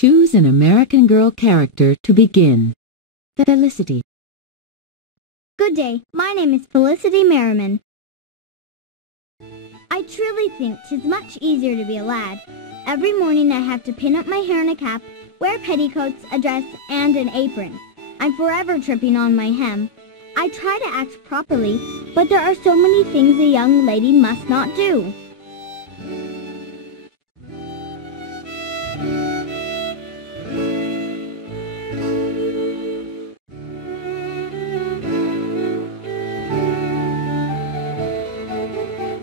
Choose an American Girl character to begin. Felicity. Good day. My name is Felicity Merriman. I truly think 'tis much easier to be a lad. Every morning I have to pin up my hair in a cap, wear petticoats, a dress, and an apron. I'm forever tripping on my hem. I try to act properly, but there are so many things a young lady must not do.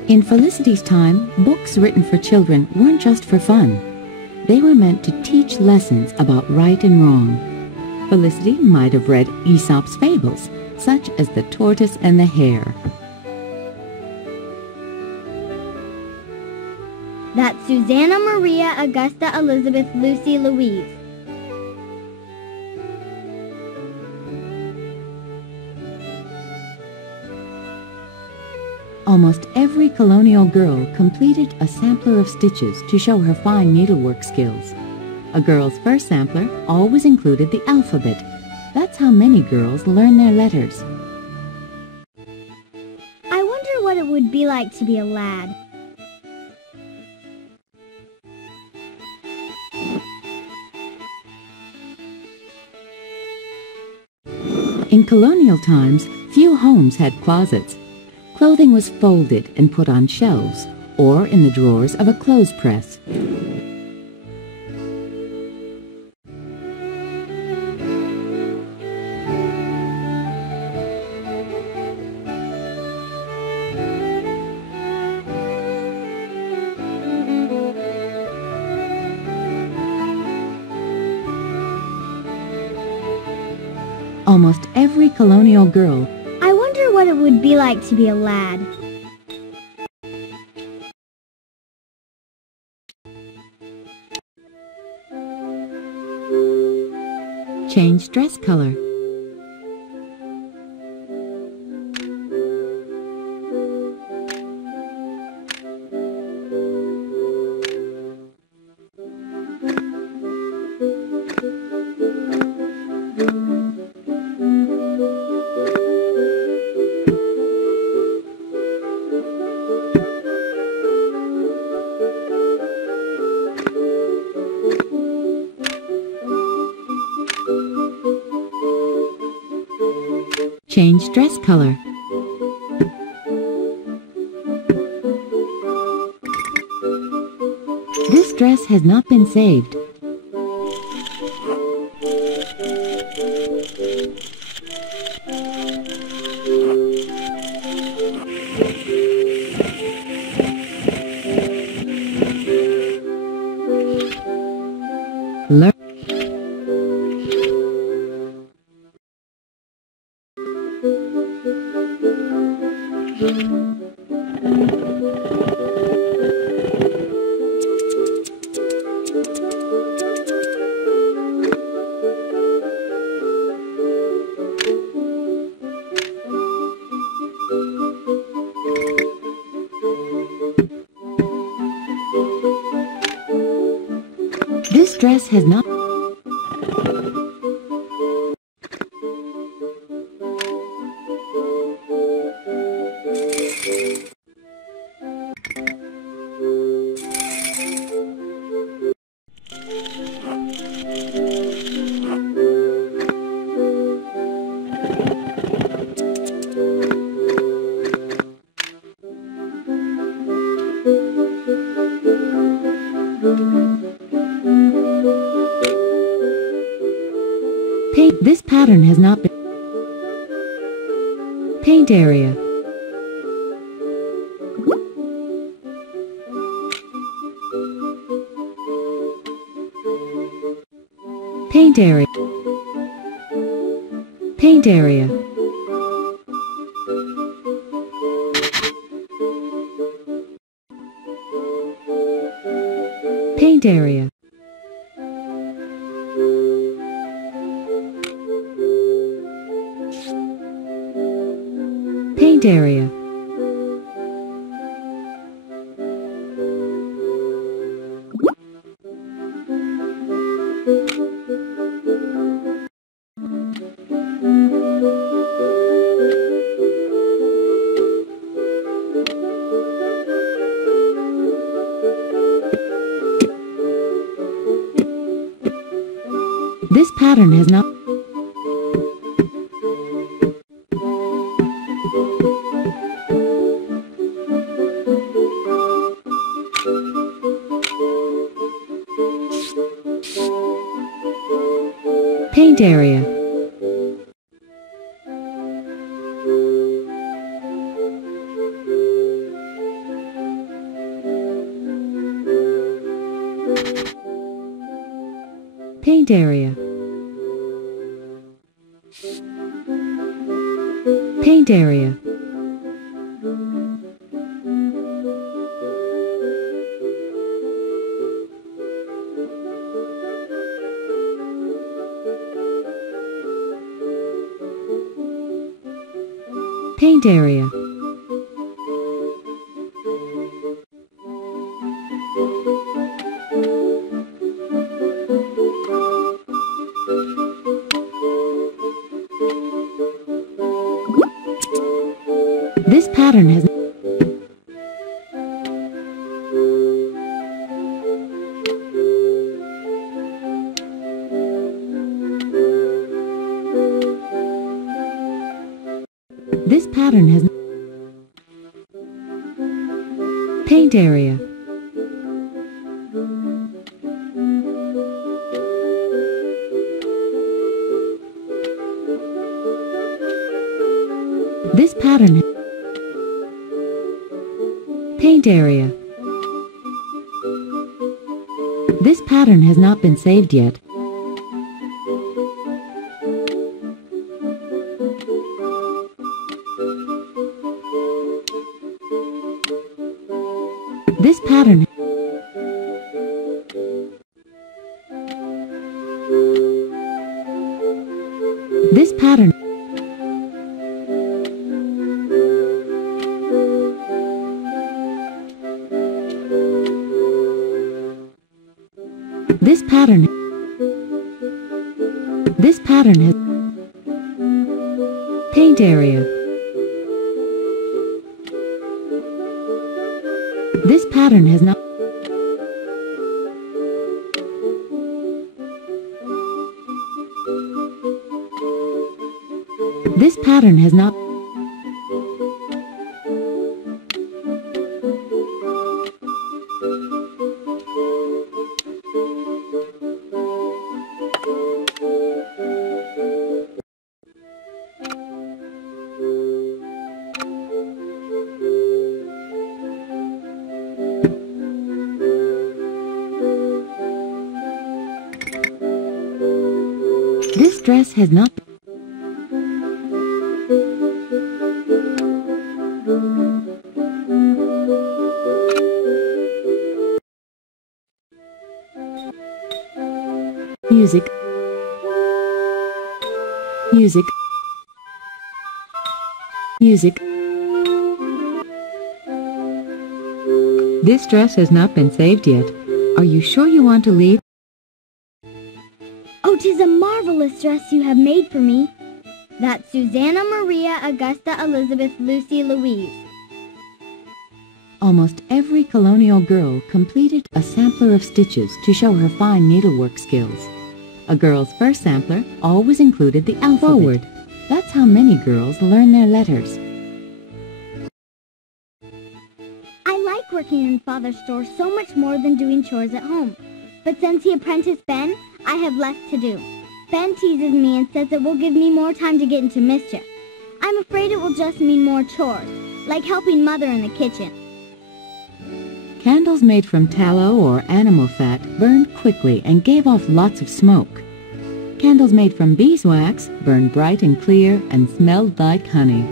In Felicity's time, books written for children weren't just for fun. They were meant to teach lessons about right and wrong. Felicity might have read Aesop's fables, such as The Tortoise and the Hare. That's Susanna Maria Augusta Elizabeth Lucy Louise. Almost every colonial girl completed a sampler of stitches to show her fine needlework skills. A girl's first sampler always included the alphabet. That's how many girls learn their letters. I wonder what it would be like to be a lad. In colonial times, few homes had closets. Clothing was folded and put on shelves, or in the drawers of a clothes press. Almost every colonial girl. I wonder what it would be like to be a lad. Change dress color. Change dress color. This dress has not been saved. Learn. This dress has not. This pattern has not been. Paint area. Paint area. Paint area. Paint area. Paint area. This pattern has not... Paint area. Paint area. Paint area. Paint area. This pattern has... This pattern has... Paint area. This pattern... Paint area. This pattern has not been saved yet. This pattern... This pattern... This pattern... This pattern has... Paint area. This pattern has not... This pattern has not... This dress has not... Music. Music. Music. This dress has not been saved yet. Are you sure you want to leave? Oh, 'tis a marvelous dress you have made for me. That's Susanna Maria Augusta Elizabeth Lucy Louise. Almost every colonial girl completed a sampler of stitches to show her fine needlework skills. A girl's first sampler always included the alphabet. Forward. That's how many girls learn their letters. I like working in Father's store so much more than doing chores at home. But since he apprenticed Ben, I have less to do. Ben teases me and says it will give me more time to get into mischief. I'm afraid it will just mean more chores, like helping Mother in the kitchen. Candles made from tallow or animal fat burned quickly and gave off lots of smoke. Candles made from beeswax burned bright and clear and smelled like honey.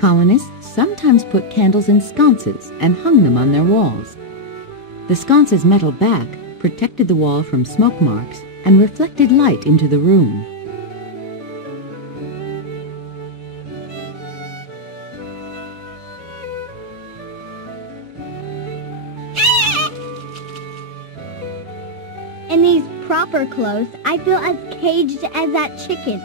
Colonists sometimes put candles in sconces and hung them on their walls. The sconce's metal back protected the wall from smoke marks and reflected light into the room. In these proper we're close, I feel as caged as that chicken.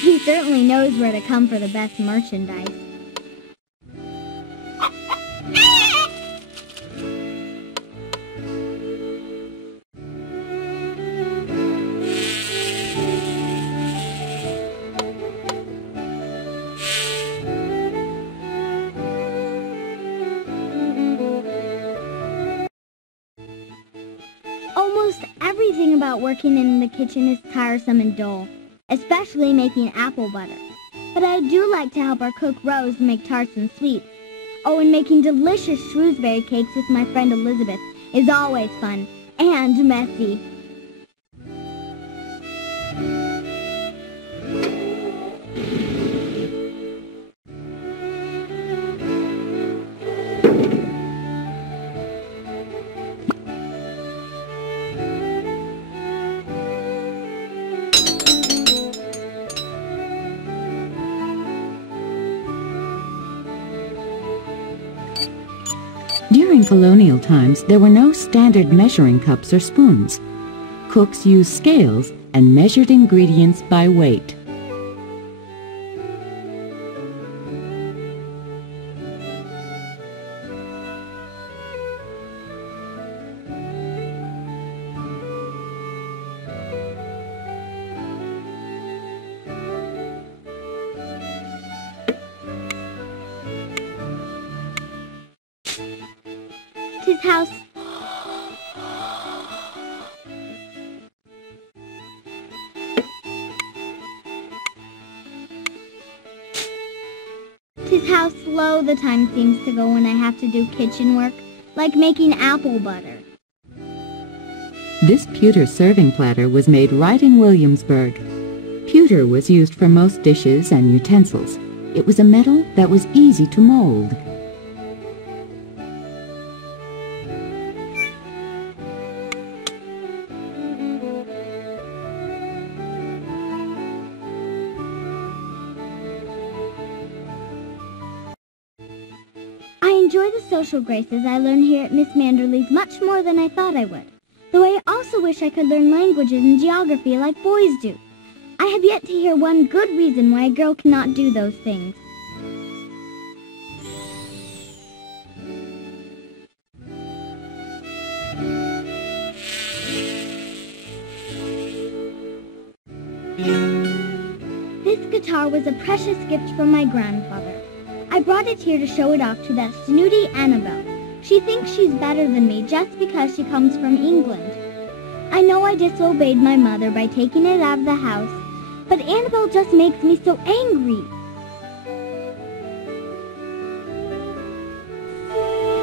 He certainly knows where to come for the best merchandise. Almost everything about working in the kitchen is tiresome and dull, especially making apple butter. But I do like to help our cook Rose make tarts and sweets. Oh, and making delicious Shrewsbury cakes with my friend Elizabeth is always fun and messy. During colonial times, there were no standard measuring cups or spoons. Cooks used scales and measured ingredients by weight. His house. Tis how slow the time seems to go when I have to do kitchen work, like making apple butter. This pewter serving platter was made right in Williamsburg. Pewter was used for most dishes and utensils. It was a metal that was easy to mold. I enjoy the social graces I learn here at Miss Manderley's much more than I thought I would, though I also wish I could learn languages and geography like boys do. I have yet to hear one good reason why a girl cannot do those things. This guitar was a precious gift from my grandfather. I brought it here to show it off to that snooty Annabelle. She thinks she's better than me just because she comes from England. I know I disobeyed my mother by taking it out of the house, but Annabelle just makes me so angry.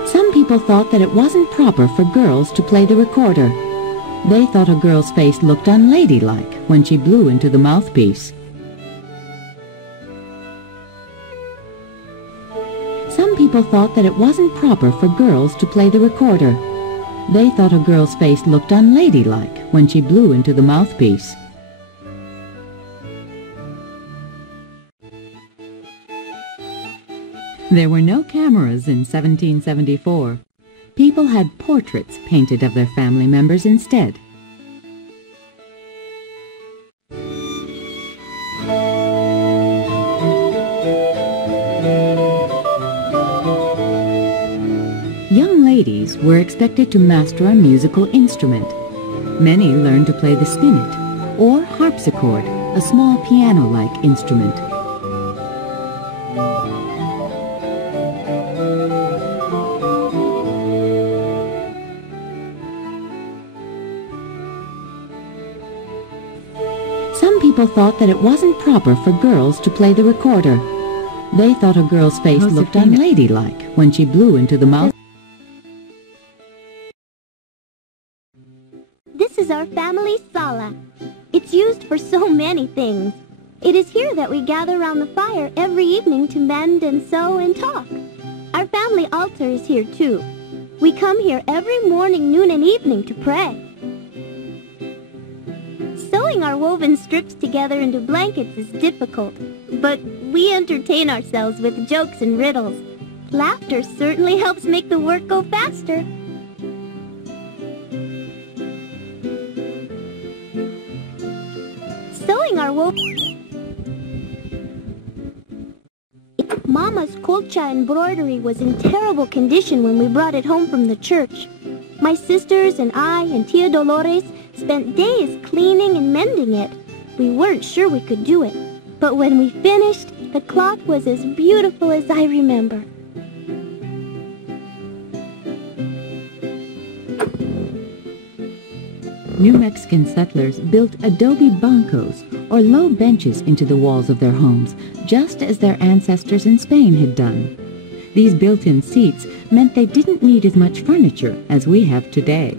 Some people thought that it wasn't proper for girls to play the recorder. They thought a girl's face looked unladylike when she blew into the mouthpiece. Some people thought that it wasn't proper for girls to play the recorder. They thought a girl's face looked unladylike when she blew into the mouthpiece. There were no cameras in 1774. People had portraits painted of their family members instead. Young ladies were expected to master a musical instrument. Many learned to play the spinet, or harpsichord, a small piano-like instrument. Some people thought that it wasn't proper for girls to play the recorder. They thought a girl's face looked unladylike when she blew into the mouth. This is our family sala. It's used for so many things. It is here that we gather around the fire every evening to mend and sew and talk. Our family altar is here too. We come here every morning, noon, and evening to pray. Sewing our woven strips together into blankets is difficult, but we entertain ourselves with jokes and riddles. Laughter certainly helps make the work go faster. Sewing our woven... Mama's colcha embroidery was in terrible condition when we brought it home from the church. My sisters and I and Tia Dolores spent days cleaning and mending it. We weren't sure we could do it, but when we finished, the cloth was as beautiful as I remember. New Mexican settlers built adobe bancos, or low benches, into the walls of their homes, just as their ancestors in Spain had done. These built-in seats meant they didn't need as much furniture as we have today.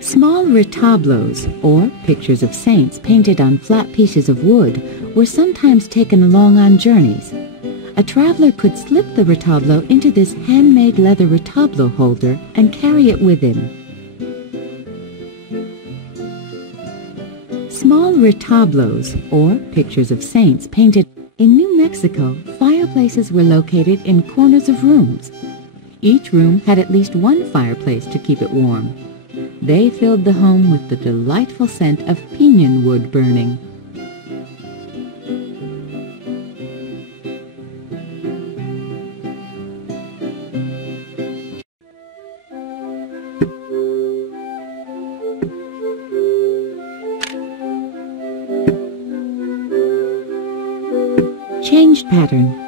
Small retablos, or pictures of saints painted on flat pieces of wood, were sometimes taken along on journeys. A traveler could slip the retablo into this handmade leather retablo holder and carry it with him. Small retablos, or pictures of saints painted in New Mexico, fireplaces were located in corners of rooms. Each room had at least one fireplace to keep it warm. They filled the home with the delightful scent of piñon wood burning. Changed pattern.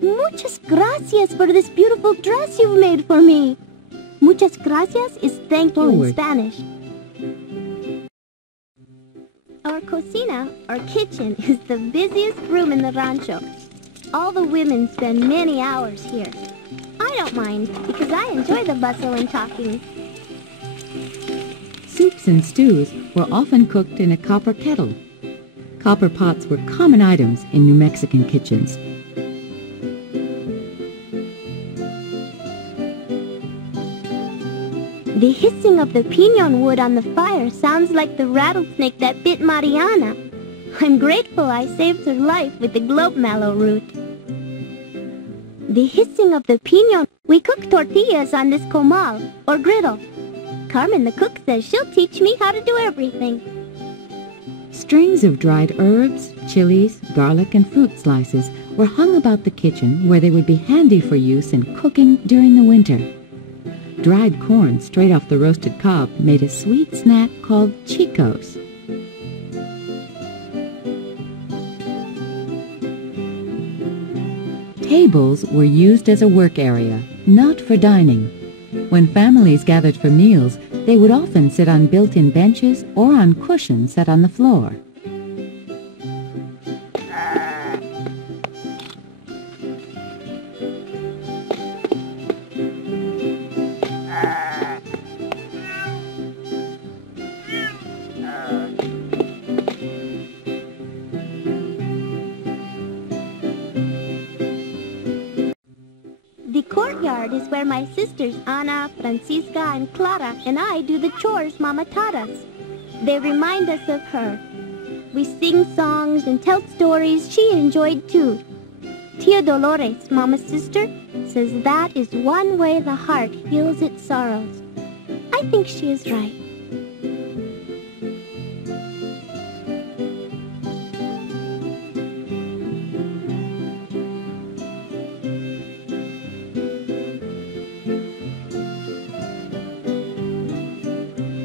Muchas gracias for this beautiful dress you've made for me. Muchas gracias is thank you in Spanish. Our cocina, or kitchen, is the busiest room in the rancho. All the women spend many hours here. I don't mind, because I enjoy the bustle and talking. Soups and stews were often cooked in a copper kettle. Copper pots were common items in New Mexican kitchens. The hissing of the piñon wood on the fire sounds like the rattlesnake that bit Mariana. I'm grateful I saved her life with the globe mallow root. The hissing of the piñon. We cook tortillas on this comal, or griddle. Carmen the cook says she'll teach me how to do everything. Strings of dried herbs, chilies, garlic, and fruit slices were hung about the kitchen where they would be handy for use in cooking during the winter. Dried corn straight off the roasted cob made a sweet snack called chicos. Tables were used as a work area, not for dining. When families gathered for meals, they would often sit on built-in benches or on cushions set on the floor. The courtyard is where my sisters Ana, Francisca, and Clara and I do the chores Mama taught us. They remind us of her. We sing songs and tell stories she enjoyed too. Tia Dolores, Mama's sister, says that is one way the heart heals its sorrows. I think she is right.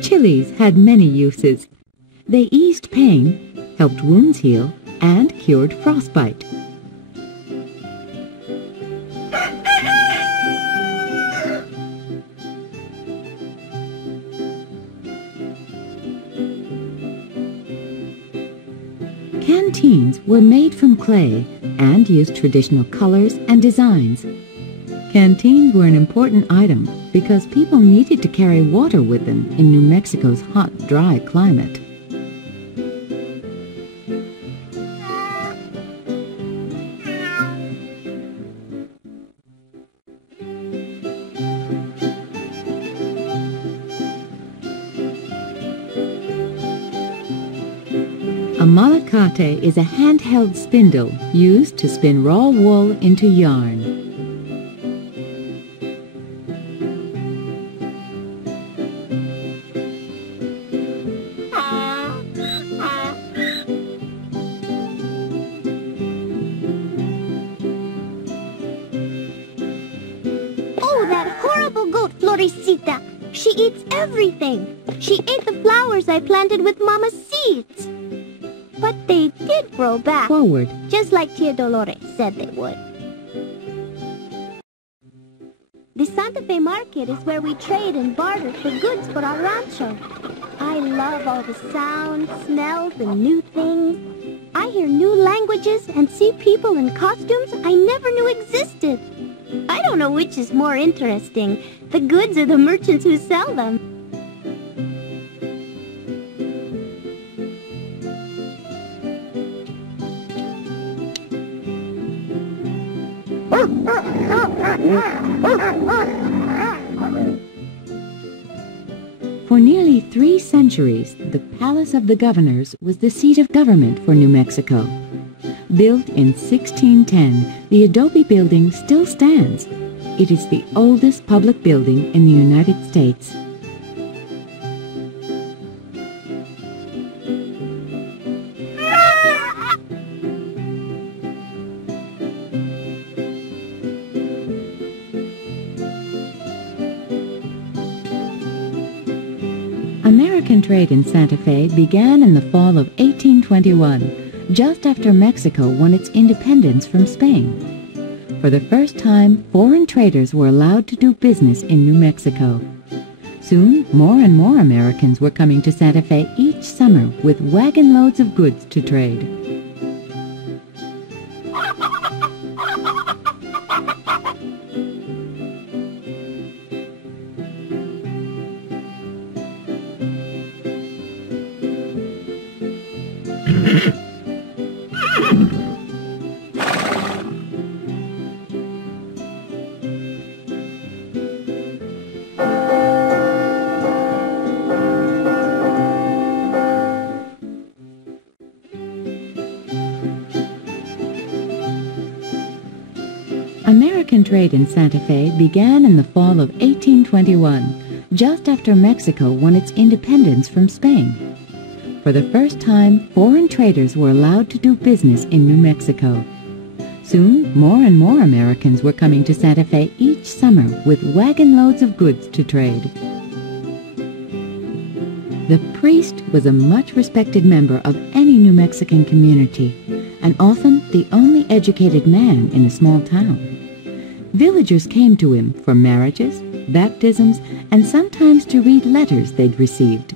Chilies had many uses. They eased pain, helped wounds heal, and cured frostbite. Canteens were made from clay and used traditional colors and designs. Canteens were an important item because people needed to carry water with them in New Mexico's hot, dry climate. A malacate is a handheld spindle used to spin raw wool into yarn. Oh, that horrible goat, Florecita! She eats everything. She ate the flowers I planted with Mama's seeds. But they did grow back. Forward. Just like Tia Dolores said they would. The Santa Fe market is where we trade and barter for goods for our rancho. I love all the sounds, smells, and new things. I hear new languages and see people in costumes I never knew existed. I don't know which is more interesting, the goods or the merchants who sell them. For nearly 3 centuries, the Palace of the Governors was the seat of government for New Mexico. Built in 1610, the adobe building still stands. It is the oldest public building in the United States. American trade in Santa Fe began in the fall of 1821, just after Mexico won its independence from Spain. For the first time, foreign traders were allowed to do business in New Mexico. Soon, more and more Americans were coming to Santa Fe each summer with wagon loads of goods to trade. American trade in Santa Fe began in the fall of 1821, just after Mexico won its independence from Spain. For the first time, foreign traders were allowed to do business in New Mexico. Soon, more and more Americans were coming to Santa Fe each summer with wagon loads of goods to trade. The priest was a much respected member of any New Mexican community, and often the only educated man in a small town. Villagers came to him for marriages, baptisms, and sometimes to read letters they'd received.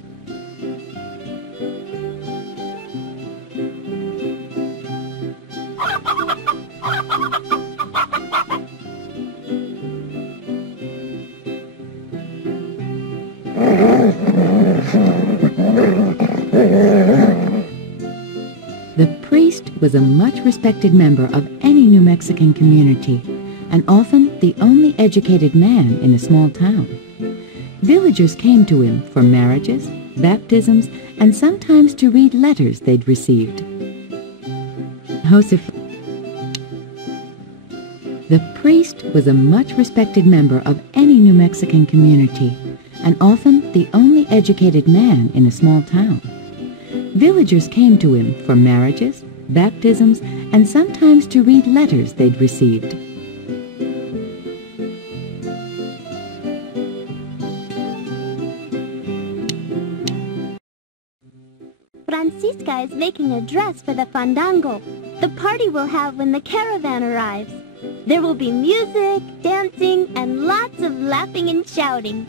The priest was a much respected member of any New Mexican community, and often the only educated man in a small town. Villagers came to him for marriages, baptisms, and sometimes to read letters they'd received. Joseph. The priest was a much respected member of any New Mexican community, and often the only educated man in a small town. Villagers came to him for marriages, baptisms, and sometimes to read letters they'd received. Francisca is making a dress for the fandango, the party we'll have when the caravan arrives. There will be music, dancing, and lots of laughing and shouting.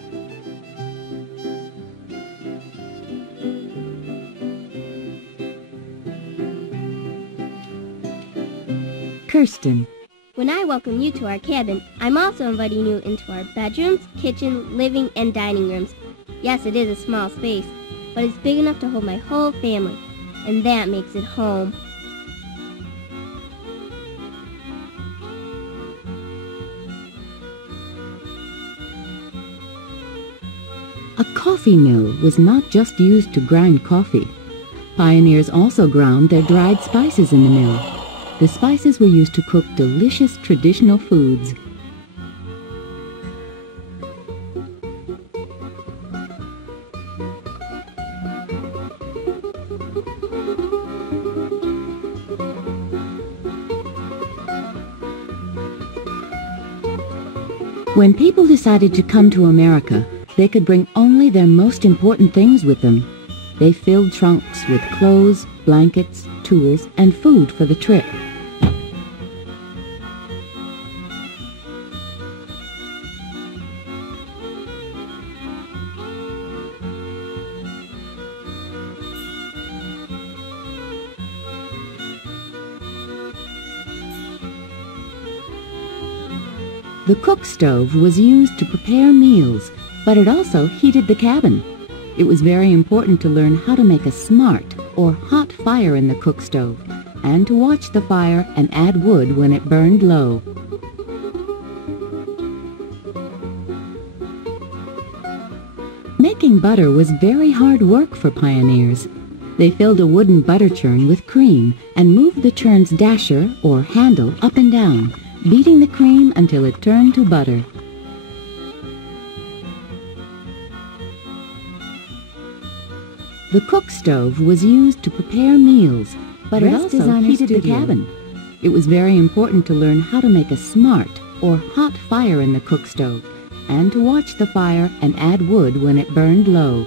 Kirsten. When I welcome you to our cabin, I'm also inviting you into our bedrooms, kitchen, living, and dining rooms. Yes, it is a small space, but it's big enough to hold my whole family, and that makes it home. A coffee mill was not just used to grind coffee. Pioneers also ground their dried spices in the mill. The spices were used to cook delicious traditional foods. When people decided to come to America, they could bring only their most important things with them. They filled trunks with clothes, blankets, tools, and food for the trip. The cook stove was used to prepare meals, but it also heated the cabin. It was very important to learn how to make a smart or hot fire in the cook stove, and to watch the fire and add wood when it burned low. Making butter was very hard work for pioneers. They filled a wooden butter churn with cream and moved the churn's dasher or handle up and down, beating the cream until it turned to butter. The cook stove was used to prepare meals, but it also heated the cabin. It was very important to learn how to make a smart or hot fire in the cook stove, and to watch the fire and add wood when it burned low.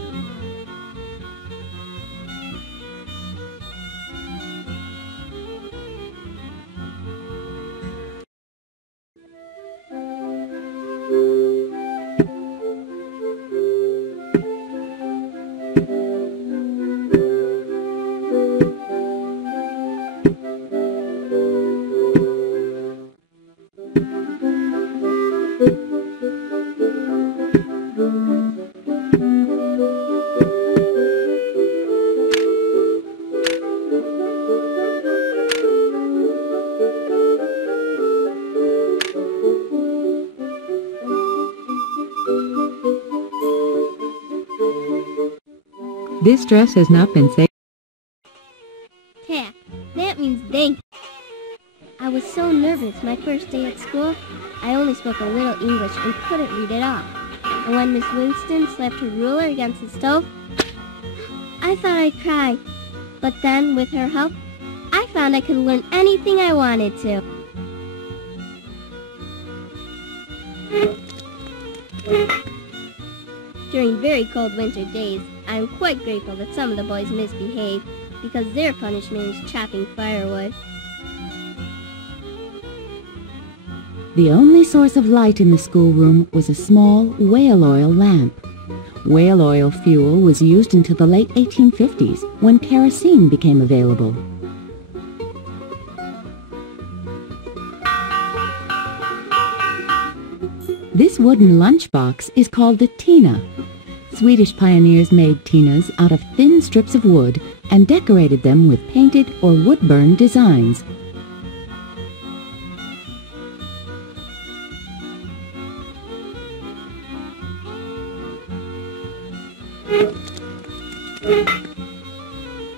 This dress has not been saved. Tack. That means thank you. I was so nervous my first day at school, I only spoke a little English and couldn't read it off. And when Miss Winston slapped her ruler against the stove, I thought I'd cry. But then, with her help, I found I could learn anything I wanted to. During very cold winter days, I am quite grateful that some of the boys misbehave, because their punishment is chopping firewood. The only source of light in the schoolroom was a small whale oil lamp. Whale oil fuel was used until the late 1850s, when kerosene became available. This wooden lunchbox is called a tina. Swedish pioneers made tinas out of thin strips of wood and decorated them with painted or wood-burned designs.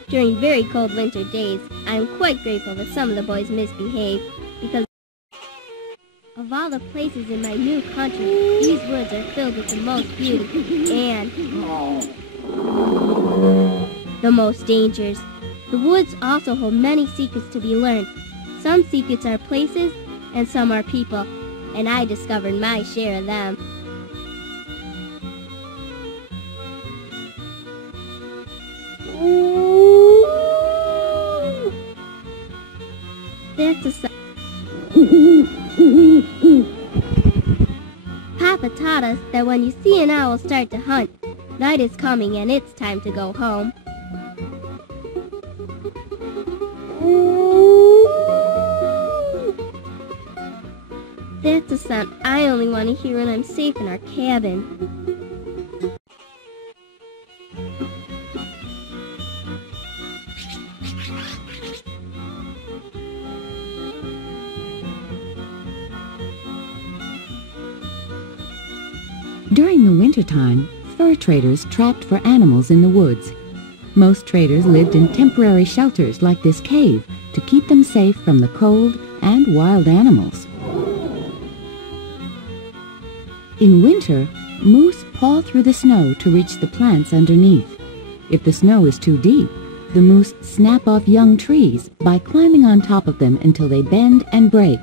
During very cold winter days, I am quite grateful that some of the boys misbehave, because Of all the places in my new country, these woods are filled with the most beauty and the most dangers. The woods also hold many secrets to be learned. Some secrets are places and some are people, and I discovered my share of them. That's a sign. Papa taught us that when you see an owl start to hunt, night is coming and it's time to go home. That's a sound I only want to hear when I'm safe in our cabin. During the wintertime, fur traders trapped for animals in the woods. Most traders lived in temporary shelters like this cave to keep them safe from the cold and wild animals. In winter, moose paw through the snow to reach the plants underneath. If the snow is too deep, the moose snap off young trees by climbing on top of them until they bend and break.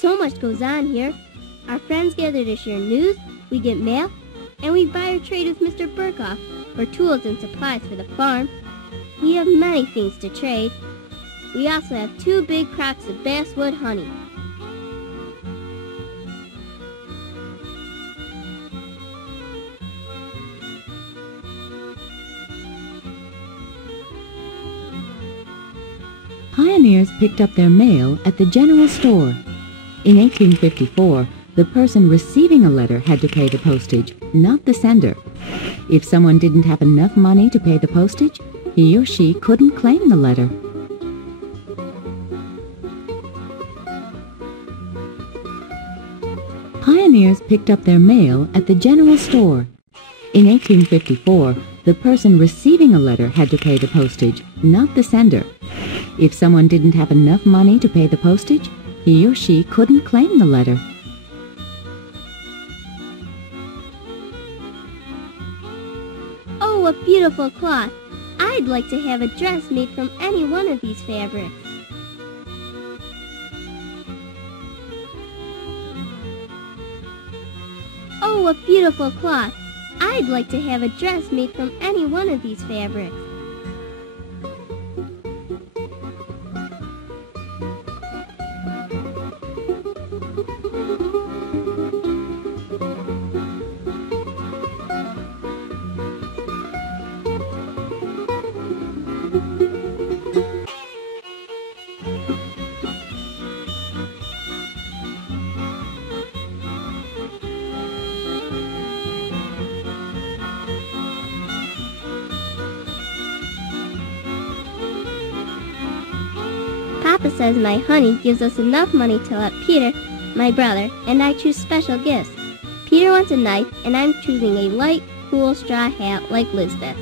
So much goes on here. Our friends gather to share news, we get mail, and we buy or trade with Mr. Burkoff for tools and supplies for the farm. We have many things to trade. We also have 2 big crops of basswood honey. Pioneers picked up their mail at the general store. In 1854, the person receiving a letter had to pay the postage, not the sender. If someone didn't have enough money to pay the postage, he or she couldn't claim the letter. Pioneers picked up their mail at the general store. In 1854, the person receiving a letter had to pay the postage, not the sender. If someone didn't have enough money to pay the postage, he or she couldn't claim the letter. Oh, a beautiful cloth! I'd like to have a dress made from any one of these fabrics. Oh, a beautiful cloth! I'd like to have a dress made from any one of these fabrics. Papa says my honey gives us enough money to let Peter, my brother, and I choose special gifts. Peter wants a knife, and I'm choosing a light, cool straw hat like Lisbeth.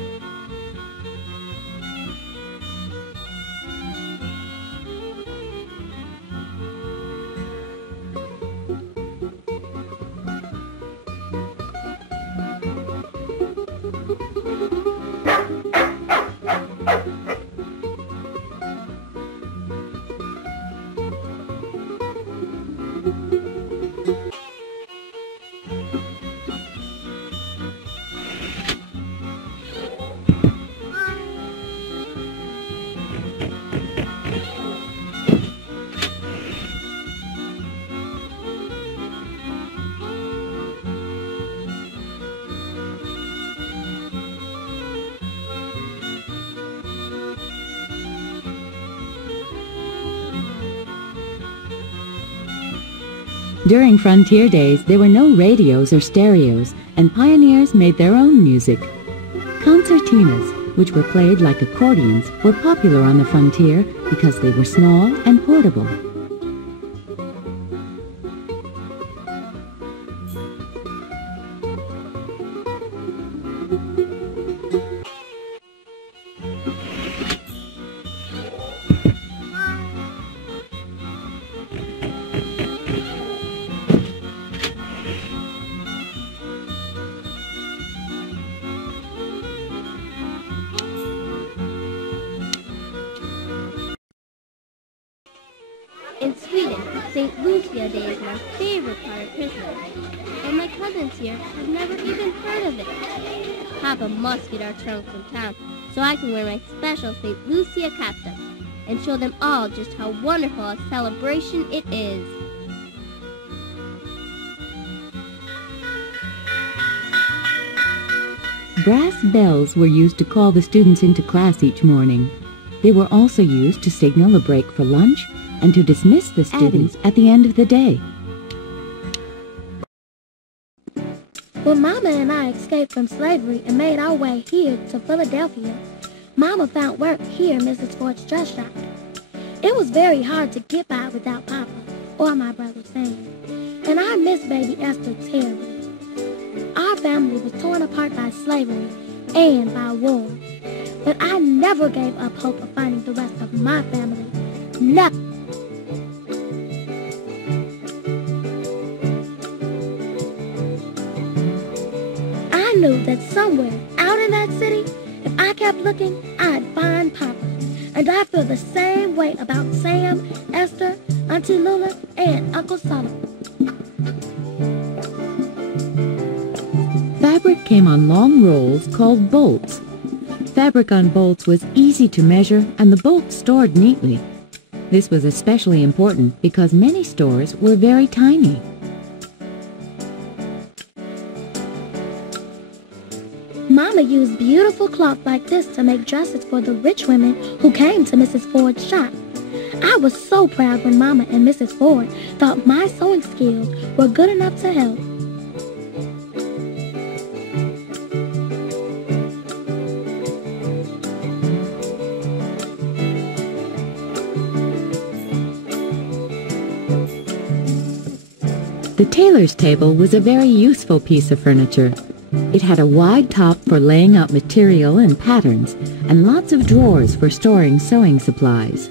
During frontier days, there were no radios or stereos, and pioneers made their own music. Concertinas, which were played like accordions, were popular on the frontier because they were small and portable. In Sweden, St. Lucia Day is my favorite part of Christmas, but my cousins here have never even heard of it. Papa must get our trunk from town so I can wear my special St. Lucia costume and show them all just how wonderful a celebration it is. Brass bells were used to call the students into class each morning. They were also used to signal a break for lunch and to dismiss the students at the end of the day. When Mama and I escaped from slavery and made our way here to Philadelphia, Mama found work here in Mrs. Ford's dress shop. It was very hard to get by without Papa or my brother Sam, and I miss baby Esther terribly. Our family was torn apart by slavery and by war, but I never gave up hope of finding the rest of my family. Never. I knew that somewhere out in that city, if I kept looking, I'd find Papa. And I feel the same way about Sam, Esther, Auntie Lula, and Uncle Solomon. Fabric came on long rolls called bolts. Fabric on bolts was easy to measure and the bolts stored neatly. This was especially important because many stores were very tiny. Mama used beautiful cloth like this to make dresses for the rich women who came to Mrs. Ford's shop. I was so proud when Mama and Mrs. Ford thought my sewing skills were good enough to help. The tailor's table was a very useful piece of furniture. It had a wide top for laying out material and patterns, and lots of drawers for storing sewing supplies.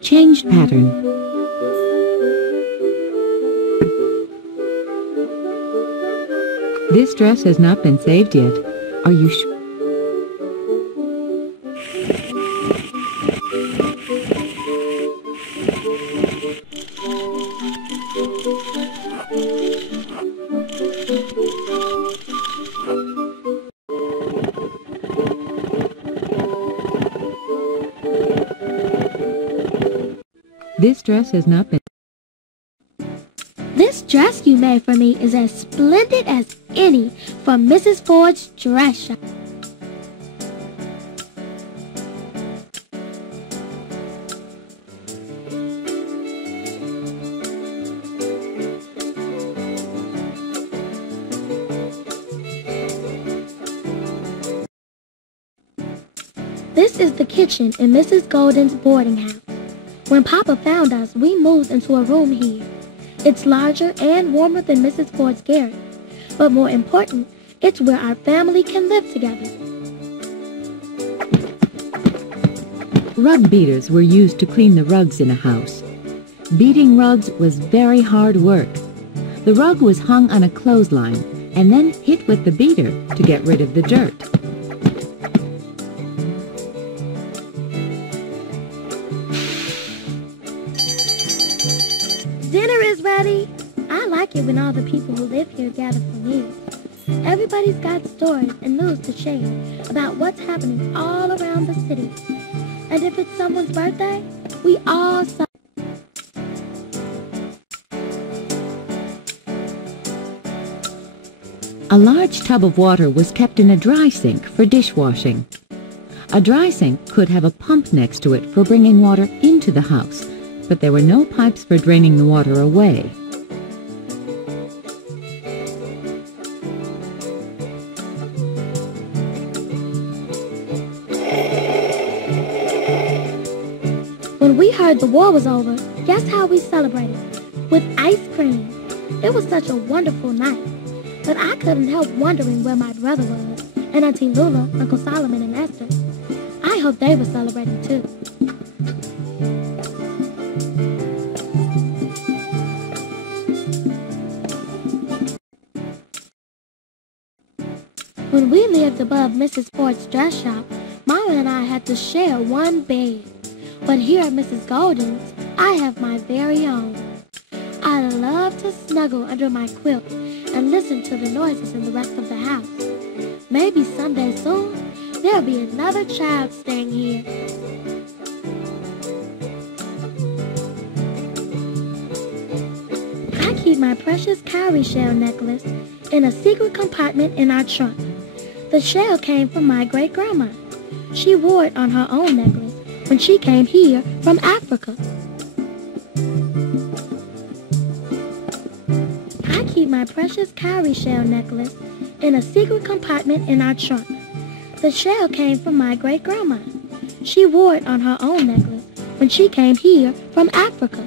Changed pattern. This dress has not been saved yet. Are you sure? This dress has not been... This dress you made for me is as splendid as any from Mrs. Ford's dress shop. This is the kitchen in Mrs. Golden's boarding house. When Papa found us, we moved into a room here. It's larger and warmer than Mrs. Ford's garret, but more important, it's where our family can live together. Rug beaters were used to clean the rugs in a house. Beating rugs was very hard work. The rug was hung on a clothesline and then hit with the beater to get rid of the dirt. like it when all the people who live here gather for meals. Everybody's got stories and news to share about what's happening all around the city. And if it's someone's birthday, we all celebrate. A large tub of water was kept in a dry sink for dishwashing. A dry sink could have a pump next to it for bringing water into the house, but there were no pipes for draining the water away. When we heard the war was over, guess how we celebrated? With ice cream. It was such a wonderful night. But I couldn't help wondering where my brother was, and Auntie Lula, Uncle Solomon, and Esther. I hope they were celebrating too. When we lived above Mrs. Ford's dress shop, Mama and I had to share one bed. But here at Mrs. Golden's, I have my very own. I love to snuggle under my quilt and listen to the noises in the rest of the house. Maybe someday soon, there'll be another child staying here. I keep my precious cowrie shell necklace in a secret compartment in our trunk. The shell came from my great-grandma. She wore it on her own necklace when she came here from Africa. I keep my precious cowrie shell necklace in a secret compartment in our trunk. The shell came from my great-grandma. She wore it on her own necklace when she came here from Africa.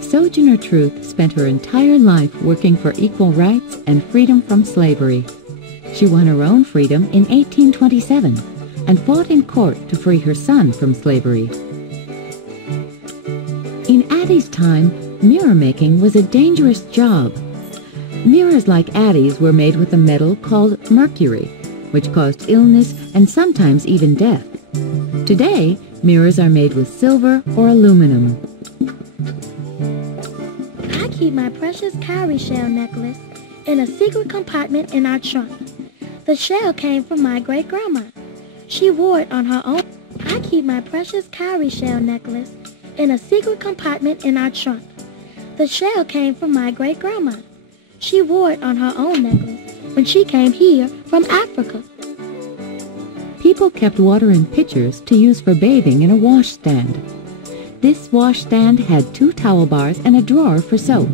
Sojourner Truth spent her entire life working for equal rights and freedom from slavery. She won her own freedom in 1827 and fought in court to free her son from slavery. In Addie's time, mirror making was a dangerous job. Mirrors like Addie's were made with a metal called mercury, which caused illness and sometimes even death. Today, mirrors are made with silver or aluminum. I keep my precious cowrie shell necklace in a secret compartment in our trunk. The shell came from my great-grandma. She wore it on her own. I keep my precious cowrie shell necklace in a secret compartment in our trunk. The shell came from my great-grandma. She wore it on her own necklace when she came here from Africa. People kept water in pitchers to use for bathing in a washstand. This washstand had 2 towel bars and a drawer for soap.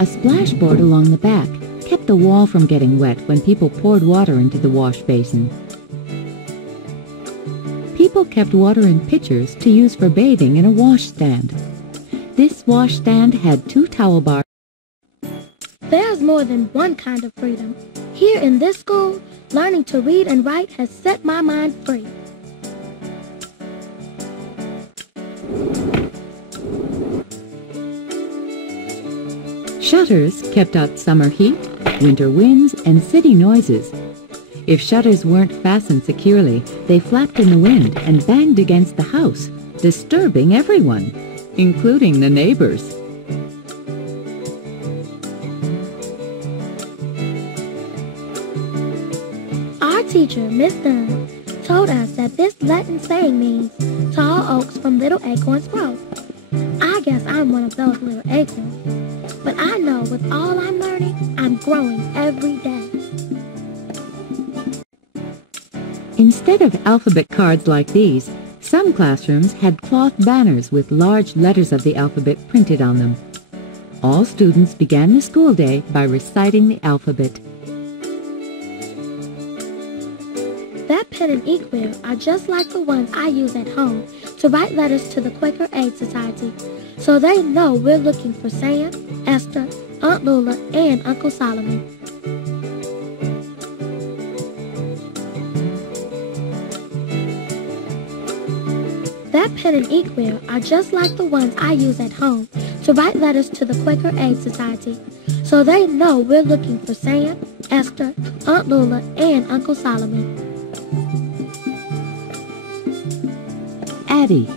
A splashboard along the back kept the wall from getting wet when people poured water into the wash basin. People kept water in pitchers to use for bathing in a washstand. This washstand had 2 towel bars. There's more than one kind of freedom. Here in this school, learning to read and write has set my mind free. Shutters kept out summer heat, winter winds, and city noises. If shutters weren't fastened securely, they flapped in the wind and banged against the house, disturbing everyone, including the neighbors. Our teacher, Miss Dunn, told us that this Latin saying means tall oaks from little acorns grow. I guess I'm one of those little acorns, but I know with all I'm learning, I'm growing every day. Instead of alphabet cards like these, some classrooms had cloth banners with large letters of the alphabet printed on them. All students began the school day by reciting the alphabet. That pen and ink wheel are just like the ones I use at home to write letters to the Quaker Aid Society, so they know we're looking for Sam, Esther, Aunt Lula, and Uncle Solomon. That pen and ink wheel are just like the ones I use at home to write letters to the Quaker Aid Society, so they know we're looking for Sam, Esther, Aunt Lula, and Uncle Solomon. Addie.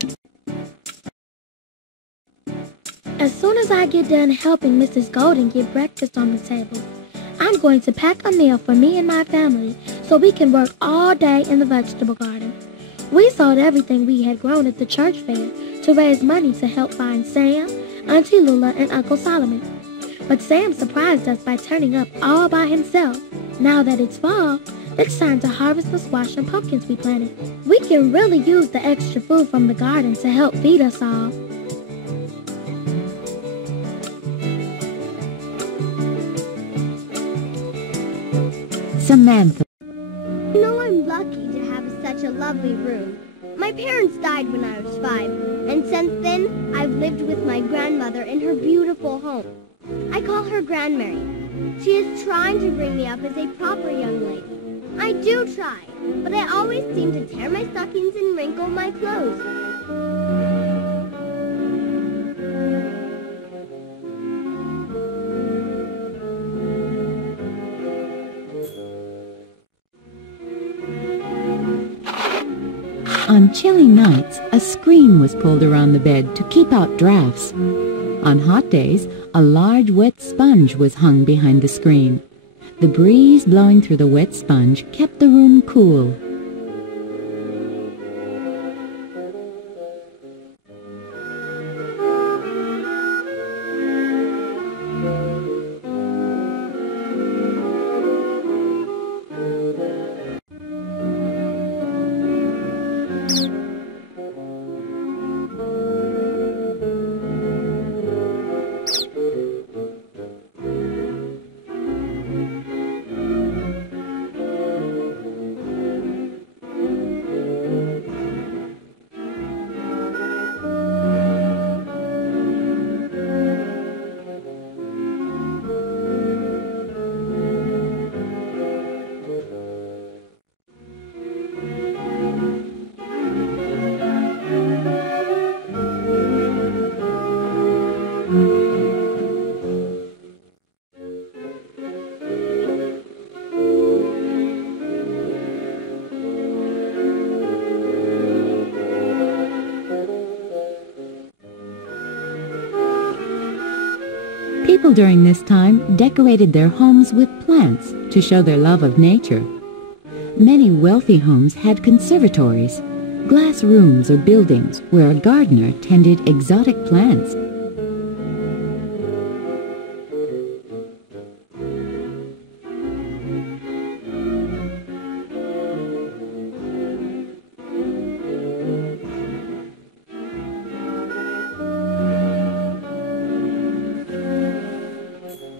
As soon as I get done helping Mrs. Golden get breakfast on the table, I'm going to pack a meal for me and my family so we can work all day in the vegetable garden. We sold everything we had grown at the church fair to raise money to help find Sam, Auntie Lula, and Uncle Solomon. But Sam surprised us by turning up all by himself. Now that it's fall, it's time to harvest the squash and pumpkins we planted. We can really use the extra food from the garden to help feed us all. Samantha. You know, I'm lucky to have such a lovely room. My parents died when I was 5, and since then, I've lived with my grandmother in her beautiful home. I call her Grandmary. She is trying to bring me up as a proper young lady. I do try, but I always seem to tear my stockings and wrinkle my clothes. On chilly nights, a screen was pulled around the bed to keep out drafts. On hot days, a large wet sponge was hung behind the screen. The breeze blowing through the wet sponge kept the room cool. People during this time decorated their homes with plants to show their love of nature. Many wealthy homes had conservatories, glass rooms or buildings where a gardener tended exotic plants.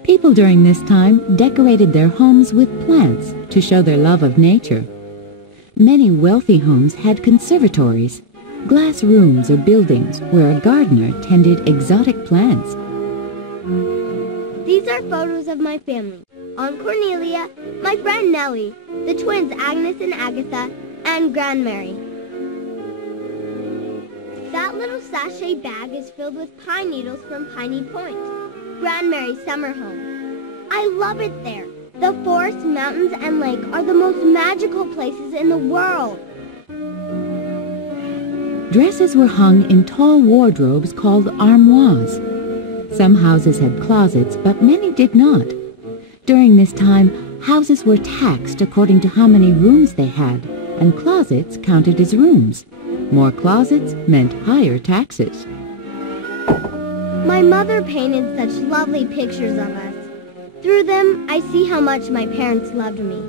People during this time decorated their homes with plants to show their love of nature. Many wealthy homes had conservatories, glass rooms or buildings where a gardener tended exotic plants. These are photos of my family. Aunt Cornelia, my friend Nellie, the twins Agnes and Agatha, and Grandmary. That little sachet bag is filled with pine needles from Piney Point, Grandmary's summer home. I love it there. The forest, mountains, and lake are the most magical places in the world. Dresses were hung in tall wardrobes called armoires. Some houses had closets, but many did not. During this time, houses were taxed according to how many rooms they had, and closets counted as rooms. More closets meant higher taxes. My mother painted such lovely pictures of us. Through them, I see how much my parents loved me.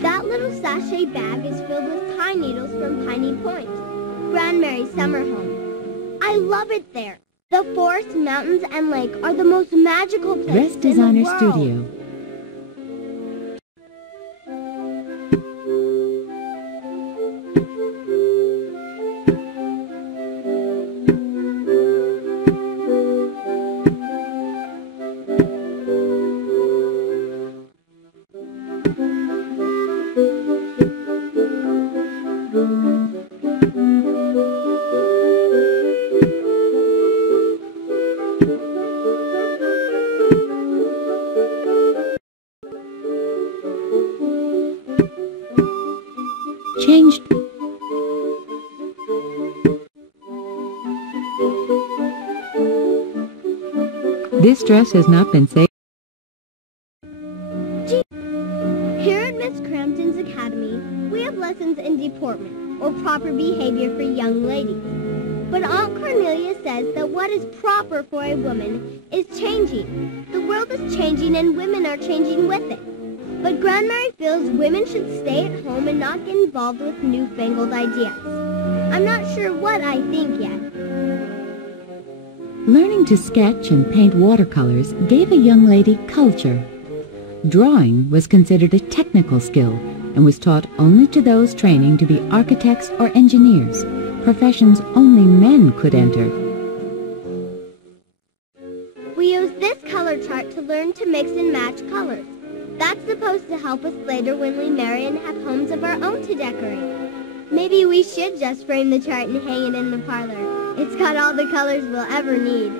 That little sachet bag is filled with pine needles from Piney Point, Grandmary's summer home. I love it there. The forest, mountains, and lake are the most magical places Dress in the Designer world. Studio. changed. This dress has not been saved. Here at Miss Crampton's Academy, we have lessons in deportment, or proper behavior for young ladies. But Aunt Cornelia says that what is proper for a woman is changing. The world is changing and women are changing with it. But Grandmary feels women should stay at home and not get involved with newfangled ideas. I'm not sure what I think yet. Learning to sketch and paint watercolors gave a young lady culture. Drawing was considered a technical skill and was taught only to those training to be architects or engineers, professions only men could enter. We use this color chart to learn to mix and match colors. That's supposed to help us later when we marry and have homes of our own to decorate. Maybe we should just frame the chart and hang it in the parlor. It's got all the colors we'll ever need.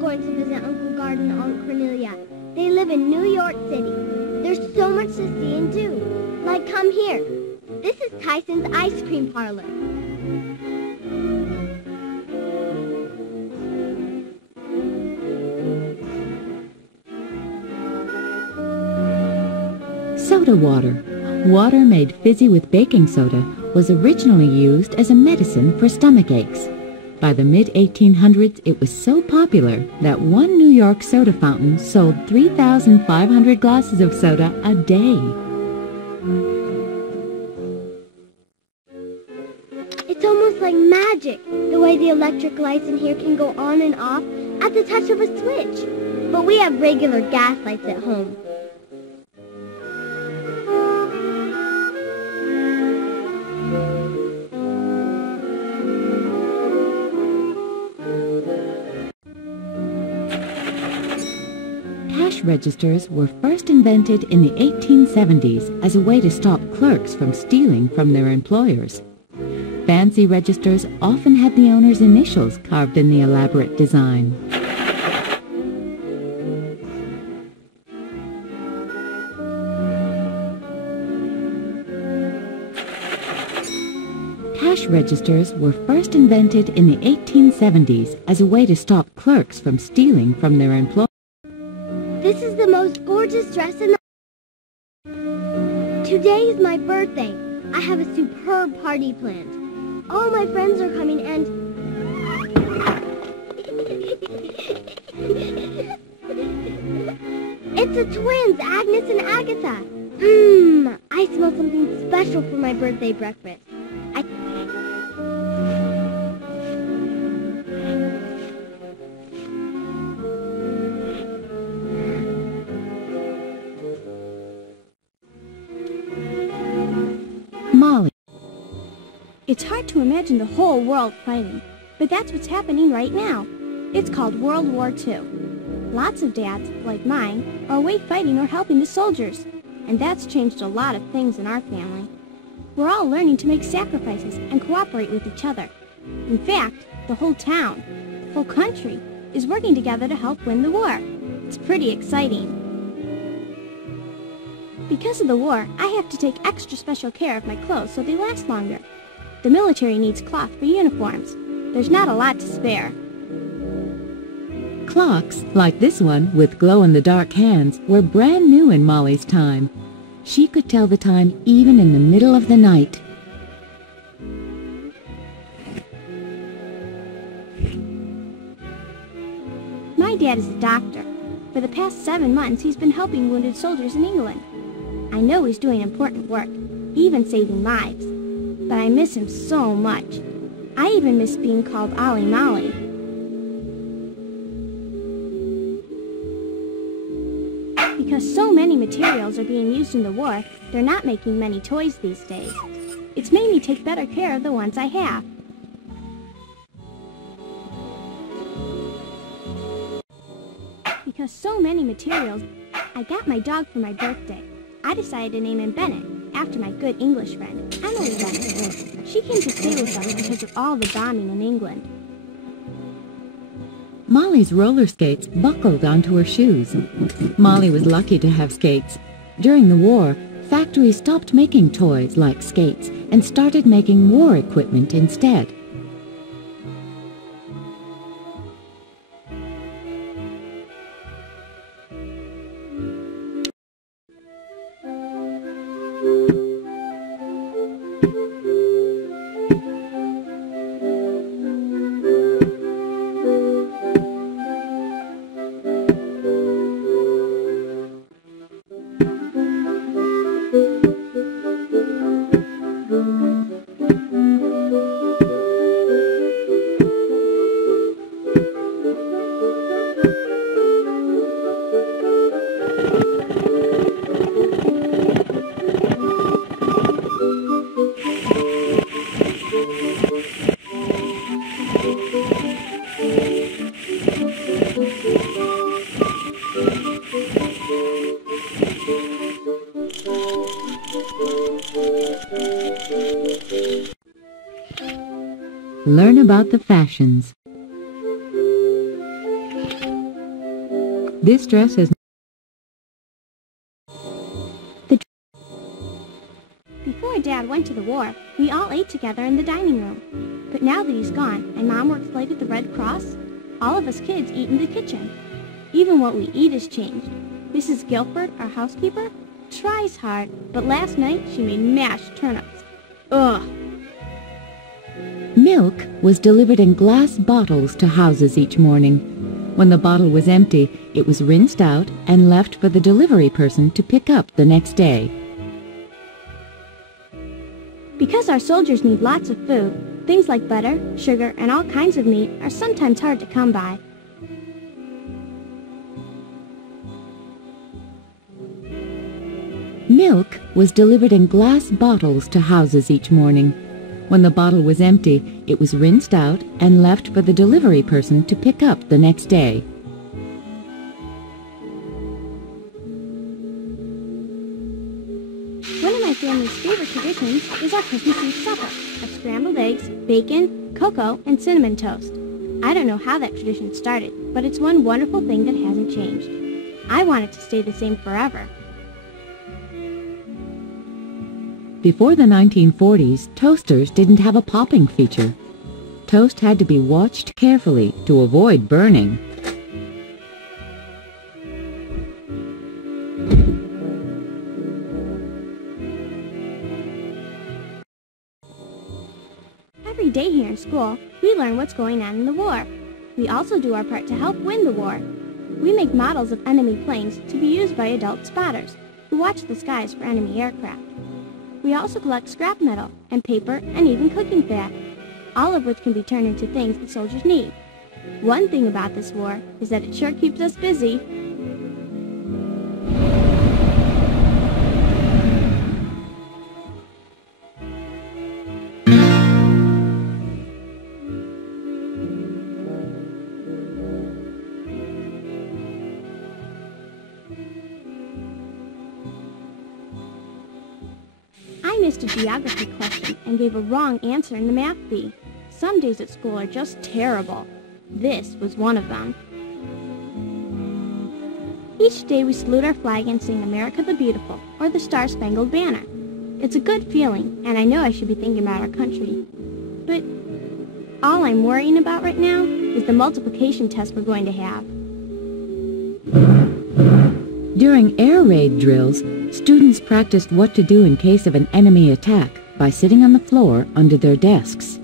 Going to visit Uncle Gard and Aunt Cornelia. They live in New York City. There's so much to see and do. Like, come here. This is Tyson's ice cream parlor. Soda water. Water made fizzy with baking soda was originally used as a medicine for stomach aches. By the mid-1800s, it was so popular that one New York soda fountain sold 3,500 glasses of soda a day. It's almost like magic, the way the electric lights in here can go on and off at the touch of a switch. But we have regular gas lights at home. Cash registers were first invented in the 1870s as a way to stop clerks from stealing from their employers. Fancy registers often had the owner's initials carved in the elaborate design. Cash registers were first invented in the 1870s as a way to stop clerks from stealing from their employers. This is the most gorgeous dress in the... Today is my birthday. I have a superb party planned. All my friends are coming and... It's the twins, Agnes and Agatha. I smell something special for my birthday breakfast. Molly. It's hard to imagine the whole world fighting, but that's what's happening right now. It's called World War II. Lots of dads, like mine, are away fighting or helping the soldiers, and that's changed a lot of things in our family. We're all learning to make sacrifices and cooperate with each other. In fact, the whole town, the whole country, is working together to help win the war. It's pretty exciting. Because of the war, I have to take extra special care of my clothes so they last longer. The military needs cloth for uniforms. There's not a lot to spare. Clocks, like this one with glow-in-the-dark hands, were brand new in Molly's time. She could tell the time even in the middle of the night. My dad is a doctor. For the past 7 months, he's been helping wounded soldiers in England. I know he's doing important work, even saving lives. But I miss him so much. I even miss being called Ollie Molly. Because so many materials are being used in the war, they're not making many toys these days. It's made me take better care of the ones I have. Because so many materials, I got my dog for my birthday. I decided to name him Bennett, after my good English friend, Emily Bennett. She came to stay with us because of all the bombing in England. Molly's roller skates buckled onto her shoes. Molly was lucky to have skates. During the war, factories stopped making toys like skates and started making war equipment instead. Learn about the fashions. This dress has... Before Dad went to the war, we all ate together in the dining room. But now that he's gone and Mom works late at the Red Cross, all of us kids eat in the kitchen. Even what we eat has changed. Mrs. Guilford, our housekeeper, tries hard, but last night she made mashed turnips. Ugh! Milk was delivered in glass bottles to houses each morning. When the bottle was empty, it was rinsed out and left for the delivery person to pick up the next day. Because our soldiers need lots of food, things like butter, sugar, and all kinds of meat are sometimes hard to come by. Milk was delivered in glass bottles to houses each morning. When the bottle was empty, it was rinsed out and left for the delivery person to pick up the next day. One of my family's favorite traditions is our Christmas Eve supper of scrambled eggs, bacon, cocoa, and cinnamon toast. I don't know how that tradition started, but it's one wonderful thing that hasn't changed. I want it to stay the same forever. Before the 1940s, toasters didn't have a popping feature. Toast had to be watched carefully to avoid burning. Every day here in school, we learn what's going on in the war. We also do our part to help win the war. We make models of enemy planes to be used by adult spotters who watch the skies for enemy aircraft. We also collect scrap metal and paper and even cooking fat, all of which can be turned into things the soldiers need. One thing about this war is that it sure keeps us busy. I missed a geography question and gave a wrong answer in the math bee. Some days at school are just terrible. This was one of them. Each day we salute our flag and sing America the Beautiful or the Star-Spangled Banner. It's a good feeling, and I know I should be thinking about our country. But all I'm worrying about right now is the multiplication test we're going to have. During air raid drills, students practiced what to do in case of an enemy attack by sitting on the floor under their desks.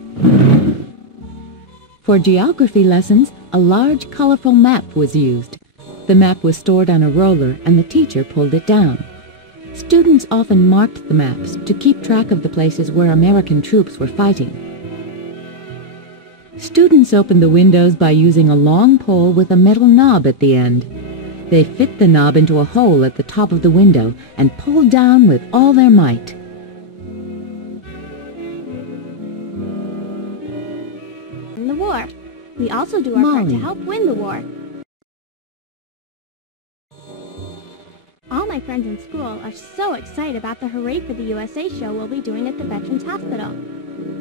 For geography lessons, a large, colorful map was used. The map was stored on a roller and the teacher pulled it down. Students often marked the maps to keep track of the places where American troops were fighting. Students opened the windows by using a long pole with a metal knob at the end. They fit the knob into a hole at the top of the window and pulled down with all their might. In the war. We also do our part to help win the war. All my friends in school are so excited about the Hooray for the USA show we'll be doing at the Veterans Hospital.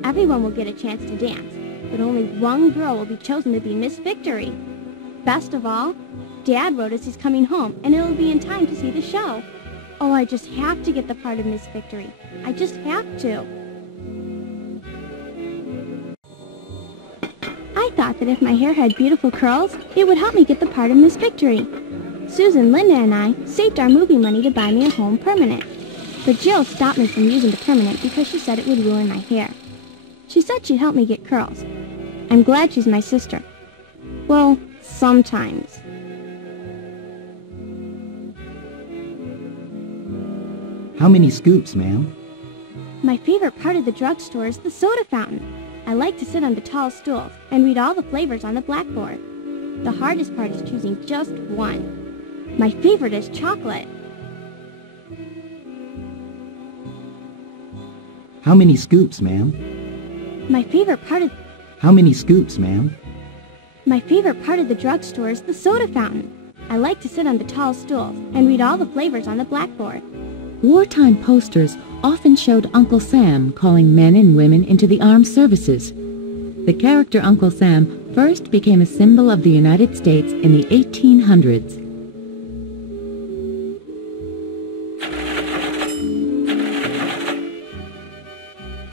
Everyone will get a chance to dance, but only one girl will be chosen to be Miss Victory. Best of all, Dad wrote us he's coming home, and it'll be in time to see the show. Oh, I just have to get the part of Miss Victory. I just have to. I thought that if my hair had beautiful curls, it would help me get the part of Miss Victory. Susan, Linda, and I saved our movie money to buy me a home permanent. But Jill stopped me from using the permanent because she said it would ruin my hair. She said she'd help me get curls. I'm glad she's my sister. Well, sometimes. How many scoops, ma'am? My favorite part of the drugstore is the soda fountain. I like to sit on the tall stools and read all the flavors on the blackboard. The hardest part is choosing just one. My favorite is chocolate. How many scoops, ma'am? My favorite part of... How many scoops, ma'am? My favorite part of the drugstore is the soda fountain. I like to sit on the tall stools and read all the flavors on the blackboard. Wartime posters often showed Uncle Sam calling men and women into the armed services. The character Uncle Sam first became a symbol of the United States in the 1800s.